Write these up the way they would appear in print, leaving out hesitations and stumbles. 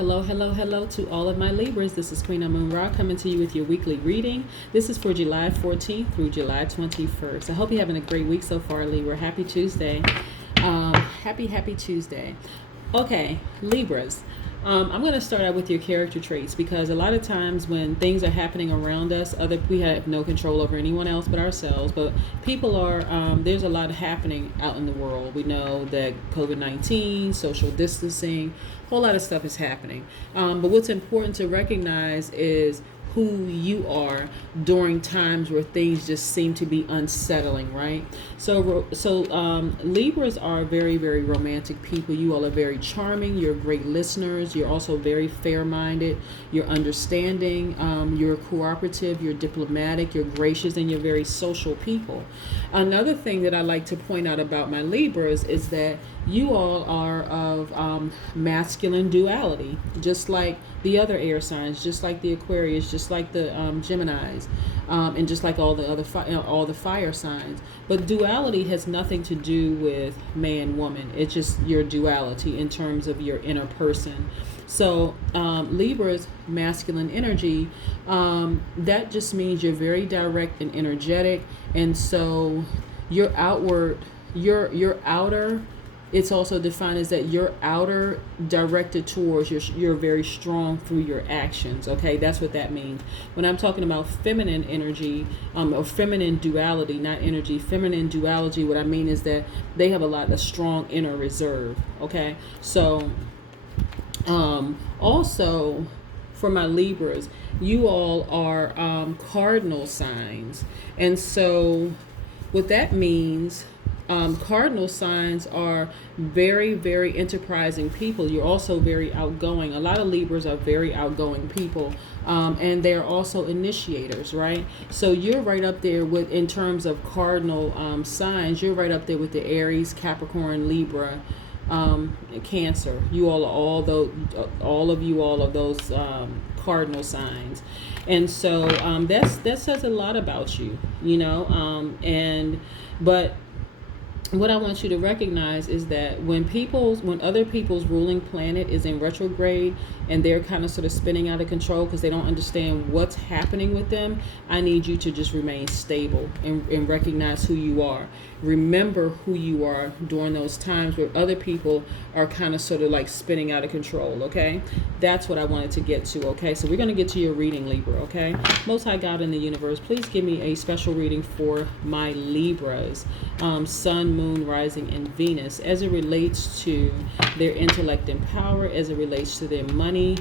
Hello, hello, hello to all of my Libras. This is Queen Amun Ra coming to you with your weekly reading. This is for July 14th through July 21st. I hope you're having a great week so far, Libra. Happy Tuesday. Happy Tuesday. Okay, Libras. I'm going to start out with your character traits because a lot of times when things are happening around us, we have no control over anyone else but ourselves. But people are, there's a lot happening out in the world. We know that COVID-19, social distancing, a whole lot of stuff is happening. But what's important to recognize is who you are during times where things just seem to be unsettling, right? So Libras are very, very romantic people. You all are very charming. You're great listeners. You're also very fair-minded. You're understanding. You're cooperative. You're diplomatic. You're gracious, and you're very social people. Another thing that I like to point out about my Libras is that you all are of masculine duality, just like the other air signs, just like the Aquarius, just like the Geminis, and just like all the other all the fire signs. But duality has nothing to do with man, woman. It's just your duality in terms of your inner person. So Libra's masculine energy, that just means you're very direct and energetic, and so your outward, your outer. It's also defined as that your outer directed towards you're very strong through your actions. Okay, that's what that means. When I'm talking about feminine energy, or feminine duality, not energy, feminine duality, what I mean is that they have a strong inner reserve. Okay, so also for my Libras, you all are cardinal signs, and so what that means. Cardinal signs are very, very enterprising people. You're also very outgoing. A lot of Libras are very outgoing people, and they're also initiators, right? So you're right up there with, in terms of cardinal signs, you're right up there with the Aries, Capricorn, Libra, Cancer. You all are all of those cardinal signs, and so that says a lot about you, but what I want you to recognize is that when other people's ruling planet is in retrograde and they're kind of sort of spinning out of control because they don't understand what's happening with them, I need you to just remain stable and recognize who you are. Remember who you are during those times where other people are kind of sort of like spinning out of control, okay? That's what I wanted to get to, okay? So we're going to get to your reading, Libra, okay? Most High God in the universe, please give me a special reading for my Libras, Sun, Moon, Rising, and Venus, as it relates to their intellect and power, as it relates to their money,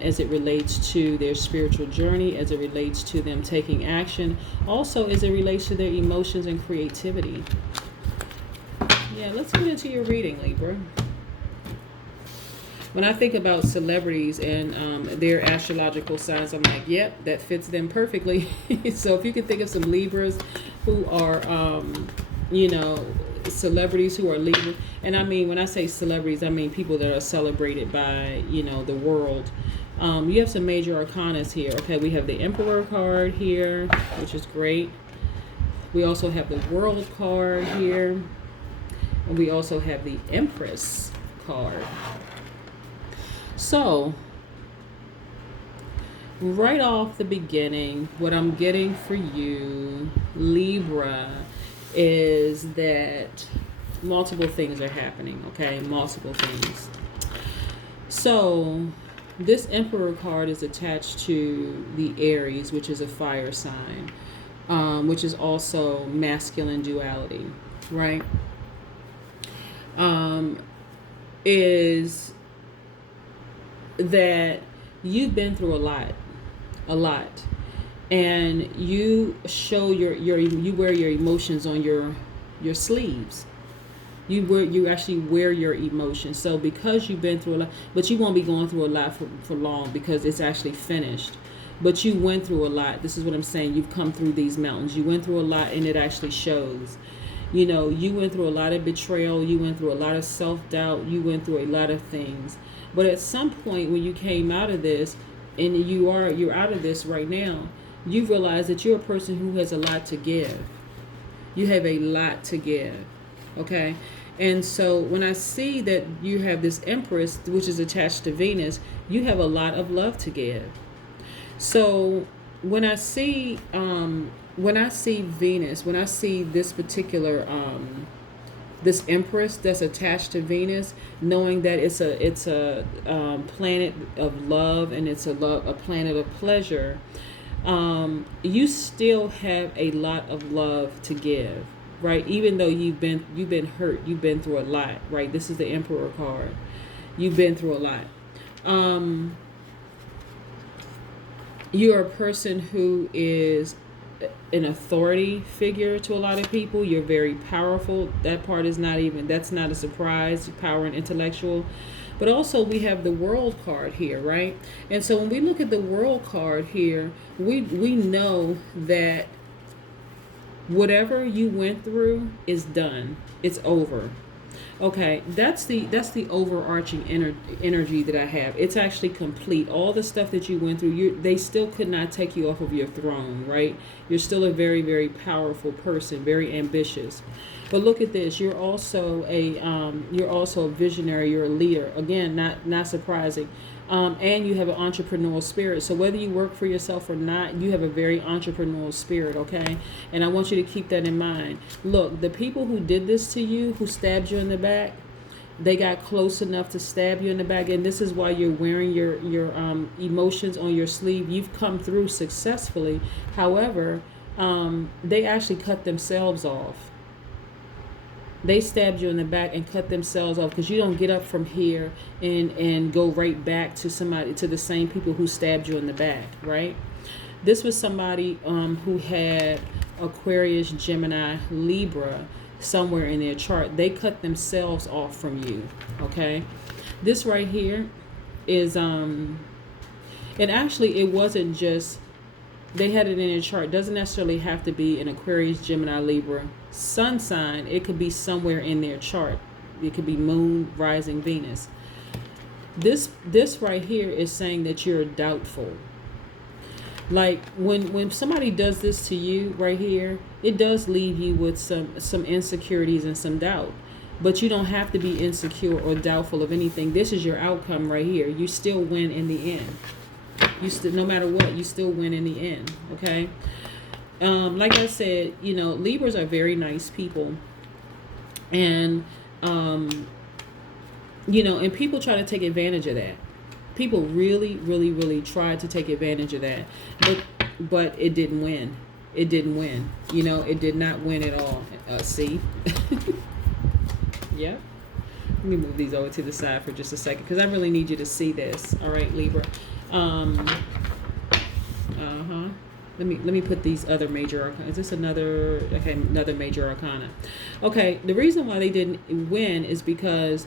as it relates to their spiritual journey, as it relates to them taking action, also as it relates to their emotions and creativity. Yeah, let's get into your reading, Libra. When I think about celebrities and their astrological signs, I'm like, yep, that fits them perfectly. So if you can think of some Libras who are, celebrities who are Libra, and I mean, when I say celebrities, I mean people that are celebrated by, the world. You have some major arcanas here. Okay, we have the Emperor card here, which is great. We also have the World card here. And we also have the Empress card. So, right off the beginning, what I'm getting for you, Libra, is that multiple things are happening, okay? Multiple things. So, this Emperor card is attached to the Aries, which is a fire sign, which is also masculine duality, right? Is that you've been through a lot, and you show you wear your emotions on your sleeves. You actually wear your emotions. So because you've been through a lot, but you won't be going through a lot for long because it's actually finished. But you went through a lot. This is what I'm saying. You've come through these mountains. You went through a lot, and it actually shows. You went through a lot of betrayal. You went through a lot of self-doubt. You went through a lot of things. But at some point when you came out of this, and you're out of this right now, you realize that you're a person who has a lot to give. You have a lot to give, okay? And so when I see that you have this Empress, which is attached to Venus, you have a lot of love to give. So when I see Venus, when I see this particular this Empress that's attached to Venus, knowing that it's a planet of love, and it's a planet of pleasure, you still have a lot of love to give, right? Even though you've been hurt, you've been through a lot, right? This is the Emperor card. You've been through a lot. You're a person who is an authority figure to a lot of people. You're very powerful. That part is that's not a surprise. Power and intellectual. But also we have the World card here, right? And so when we look at the World card here, we know that whatever you went through is done. It's over. Okay, that's the overarching energy that I have. It's actually complete. All the stuff that you went through, they still could not take you off of your throne, right? You're still a very, very powerful person, very ambitious. But look at this. You're also a visionary. You're a leader. Again, not surprising. And you have an entrepreneurial spirit. So whether you work for yourself or not, you have a very entrepreneurial spirit, okay? And I want you to keep that in mind. Look, the people who did this to you, who stabbed you in the back, they got close enough to stab you in the back. And this is why you're wearing your emotions on your sleeve. You've come through successfully. However, they actually cut themselves off. They stabbed you in the back and cut themselves off, because you don't get up from here and go right back to the same people who stabbed you in the back, right? This was somebody who had Aquarius, Gemini, Libra somewhere in their chart. They cut themselves off from you, okay? This right here is, and actually it wasn't just, they had it in their chart. It doesn't necessarily have to be an Aquarius, Gemini, Libra sun sign. It could be somewhere in their chart. It could be Moon, rising, Venus. This right here is saying that you're doubtful. Like when somebody does this to you right here, it does leave you with some insecurities and some doubt. But you don't have to be insecure or doubtful of anything. This is your outcome right here. You still win in the end. No matter what, you still win in the end, okay? Like I said, Libras are very nice people. And, and people try to take advantage of that. People really, really, really tried to take advantage of that. But it didn't win. It didn't win. It did not win at all. See? Yep. Let me move these over to the side for just a second, because I really need you to see this. All right, Libra. Let me put these other major arcana. Is this another major arcana? Okay, the reason why they didn't win is because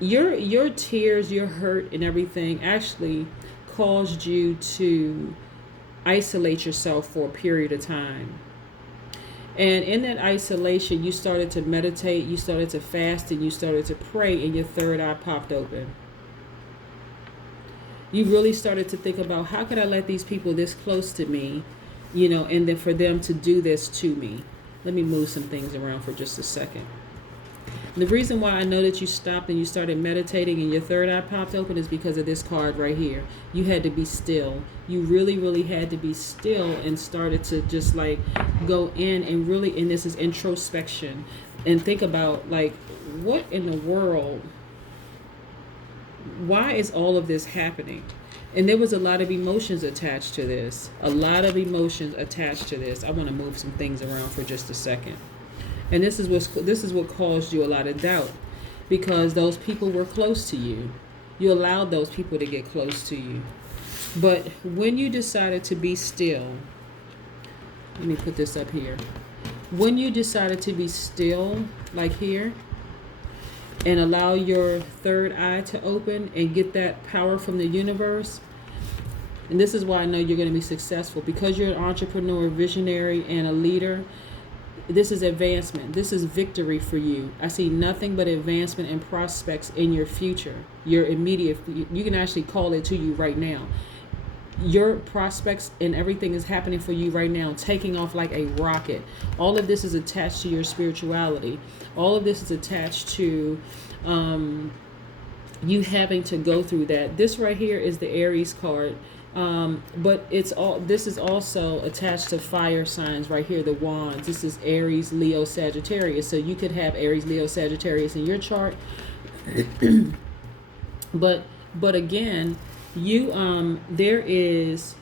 your tears, your hurt and everything actually caused you to isolate yourself for a period of time. And in that isolation, you started to meditate, you started to fast, and you started to pray, and your third eye popped open. You really started to think about, how could I let these people this close to me, and then for them to do this to me. Let me move some things around for just a second. The reason why I know that you stopped and you started meditating and your third eye popped open is because of this card right here. You had to be still. You really, really had to be still and started to just like go in and really, and this is introspection, and think about like, what in the world, why is all of this happening? And there was a lot of emotions attached to this. A lot of emotions attached to this. I want to move some things around for just a second. And this is what caused you a lot of doubt, because those people were close to you. You allowed those people to get close to you. But when you decided to be still, let me put this up here. When you decided to be still, like here, and allow your third eye to open and get that power from the universe, and this is why I know you're going to be successful, because you're an entrepreneur, visionary, and a leader. This is advancement. This is victory for you. I see nothing but advancement and prospects in your future. Your immediate, you can actually call it to you right now. your prospects and everything is happening for you right now, taking off like a rocket. All of this is attached to your spirituality. All of this is attached to you having to go through that. This right here is the Aries card. But this is also attached to fire signs right here, the wands. This is Aries, Leo, Sagittarius. So you could have Aries, Leo, Sagittarius in your chart. but again, you there is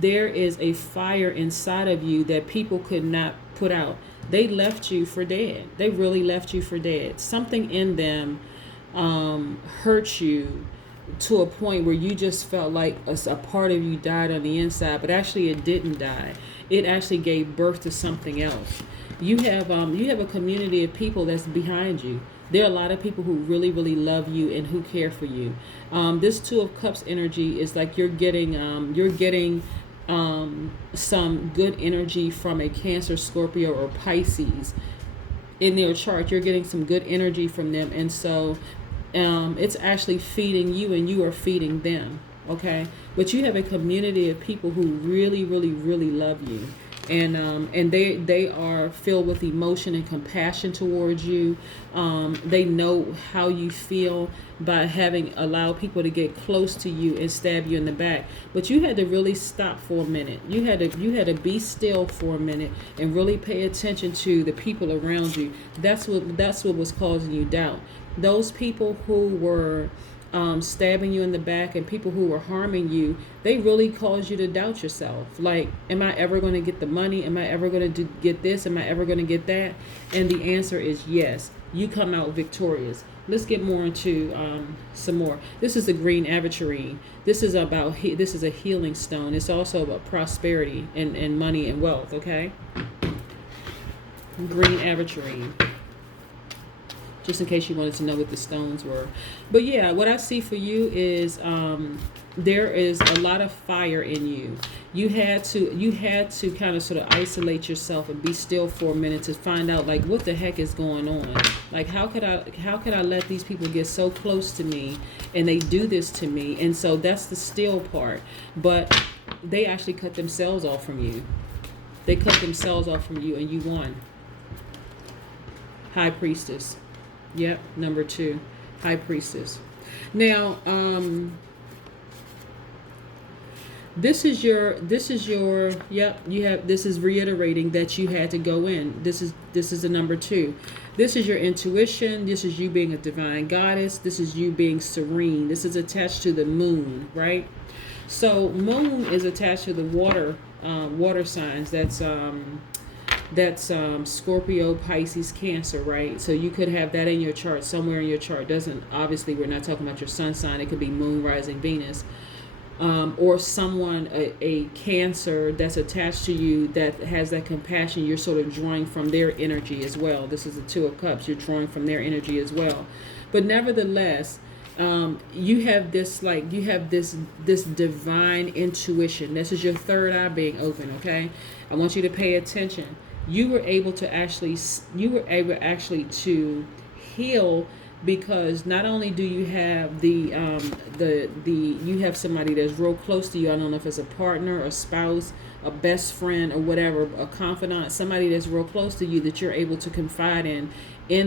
a fire inside of you that people could not put out. They left you for dead. They really left you for dead. Something in them hurt you to a point where you just felt like a part of you died on the inside, but actually it didn't die. It actually gave birth to something else. You have a community of people that's behind you. There are a lot of people who really, really love you and who care for you. This Two of Cups energy is like you're getting some good energy from a Cancer, Scorpio, or Pisces in their chart. You're getting some good energy from them, and so it's actually feeding you and you are feeding them. Okay, but you have a community of people who really, really, really love you, and they are filled with emotion and compassion towards you. They know how you feel by having allowed people to get close to you and stab you in the back. But you had to really stop for a minute. You had to be still for a minute and really pay attention to the people around you. That's what was causing you doubt. Those people who were stabbing you in the back and people who were harming you, they really caused you to doubt yourself. Like, am I ever going to get the money? Am I ever going to get this? Am I ever going to get that? And the answer is yes. You come out victorious. Let's get more into some more. This is the green aventurine. This is a healing stone. It's also about prosperity and money and wealth. Okay. Green aventurine. Just in case you wanted to know what the stones were. But yeah, what I see for you is there is a lot of fire in you. You had to kind of sort of isolate yourself and be still for a minute to find out, like, what the heck is going on? Like, how could I let these people get so close to me and they do this to me? And so that's the still part. But they actually cut themselves off from you. They cut themselves off from you and you won. High Priestess. Yep, number 2, High Priestess. Now, this is reiterating that you had to go in. This is the number 2. This is your intuition. This is you being a divine goddess. This is you being serene. This is attached to the moon, right? So moon is attached to the water signs. That's Scorpio, Pisces, Cancer, right? So you could have that in your chart, somewhere in your chart. Obviously, we're not talking about your sun sign. It could be moon, rising, Venus, or someone, a Cancer that's attached to you that has that compassion. You're sort of drawing from their energy as well. This is the Two of Cups. You're drawing from their energy as well. But nevertheless, you have this divine intuition. This is your third eye being open. Okay, I want you to pay attention. You were able actually to heal, because not only do you have you have somebody that's real close to you. I don't know if it's a partner, a spouse, a best friend, or whatever, a confidant, somebody that's real close to you that you're able to confide in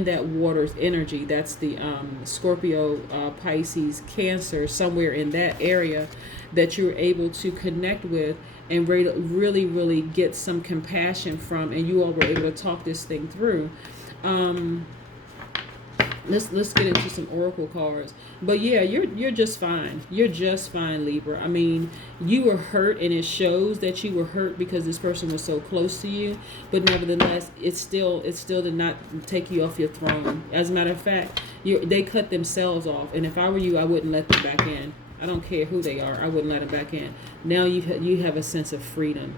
that water's energy. That's the Scorpio, Pisces, Cancer, somewhere in that area that you're able to connect with and really, really get some compassion from, and you all were able to talk this thing through. Let's get into some oracle cards. But yeah, you're just fine. You're just fine, Libra. I mean, you were hurt, and it shows that you were hurt because this person was so close to you. But nevertheless, it still did not take you off your throne. As a matter of fact, they cut themselves off. And if I were you, I wouldn't let them back in. I don't care who they are. I wouldn't let them back in. Now you have a sense of freedom.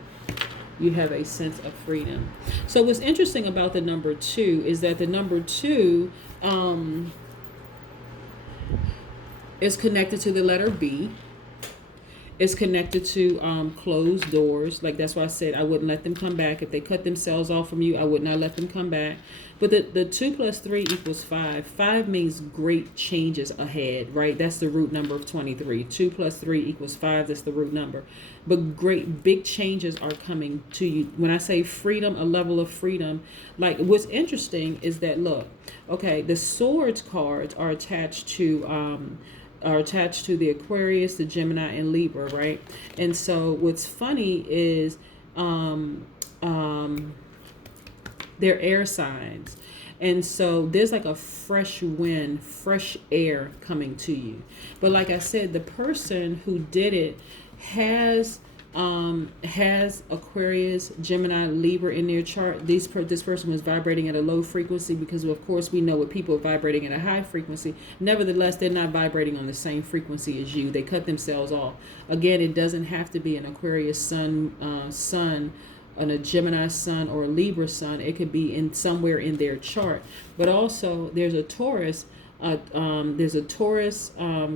You have a sense of freedom. So what's interesting about the number 2 is that the number 2 is connected to the letter B. It's connected to closed doors. Like that's why I said I wouldn't let them come back. If they cut themselves off from you, I would not let them come back. But the 2 plus 3 equals 5. 5 means great changes ahead, right? That's the root number of 23. 2 plus 3 equals 5. That's the root number. But great big changes are coming to you. When I say freedom, a level of freedom, like what's interesting is that, look, okay, the swords cards are attached to the Aquarius, the Gemini, and Libra, right? And so what's funny is they're air signs. And so there's like a fresh wind, fresh air coming to you. But like I said, the person who did it has Aquarius, Gemini, Libra in their chart. This person was vibrating at a low frequency because, of course, we know what people are vibrating at a high frequency. Nevertheless, they're not vibrating on the same frequency as you. They cut themselves off. Again, it doesn't have to be an Aquarius sun, on a Gemini sun or a Libra sun. It could be in somewhere in their chart. But also, there's a Taurus.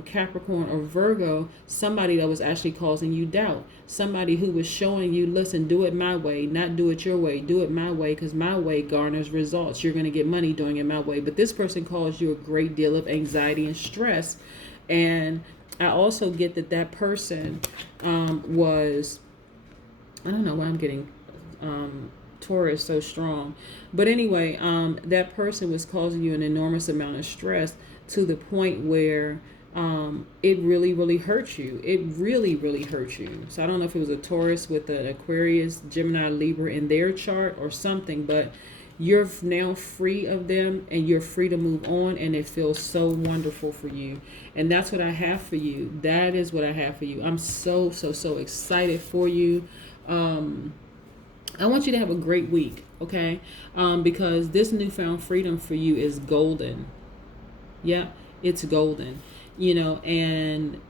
Capricorn, or Virgo, somebody that was actually causing you doubt. Somebody who was showing you, listen, do it my way, not do it your way. Do it my way, because my way garners results. You're going to get money doing it my way. But this person caused you a great deal of anxiety and stress. And I also get that person was, I don't know why I'm getting Taurus so strong, but anyway, that person was causing you an enormous amount of stress to the point where it really hurt you. It really hurt you. So I don't know if it was a Taurus with an Aquarius, Gemini, Libra in their chart or something, but you're now free of them and you're free to move on, and it feels so wonderful for you. And that's what I have for you. That is what I have for you. I'm so excited for you. I want you to have a great week, okay? Because this newfound freedom for you is golden. Yeah, it's golden, and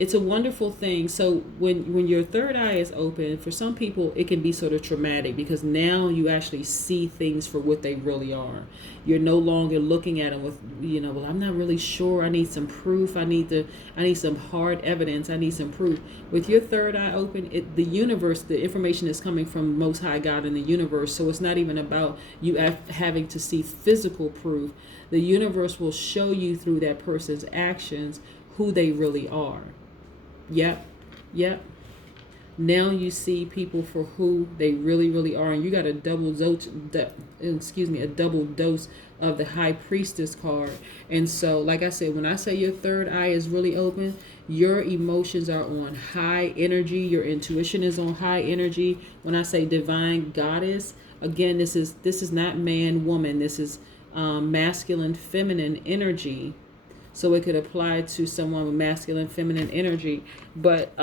it's a wonderful thing. So when your third eye is open, for some people, it can be sort of traumatic because now you actually see things for what they really are. You're no longer looking at them with, well, I'm not really sure. I need some proof. I need some hard evidence. I need some proof. With your third eye open, the universe, the information is coming from Most High God in the universe. So it's not even about you having to see physical proof. The universe will show you through that person's actions who they really are. Yep. Now you see people for who they really are, and you got a double dose of the High Priestess card. And so, like I said, when I say your third eye is really open, your emotions are on high energy. Your intuition is on high energy. When I say divine goddess, again, this is not man, woman. This is masculine, feminine energy. So it could apply to someone with masculine, feminine energy. But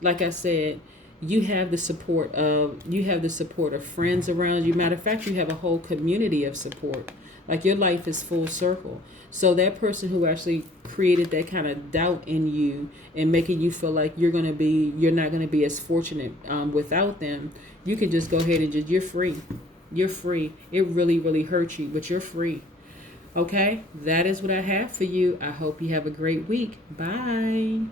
like I said, you have the support of friends around you. Matter of fact, you have a whole community of support. Like your life is full circle. So that person who actually created that kind of doubt in you and making you feel like you're not going to be as fortunate without them, you can just go ahead and you're free. You're free. It really hurts you, but you're free. Okay, that is what I have for you. I hope you have a great week. Bye.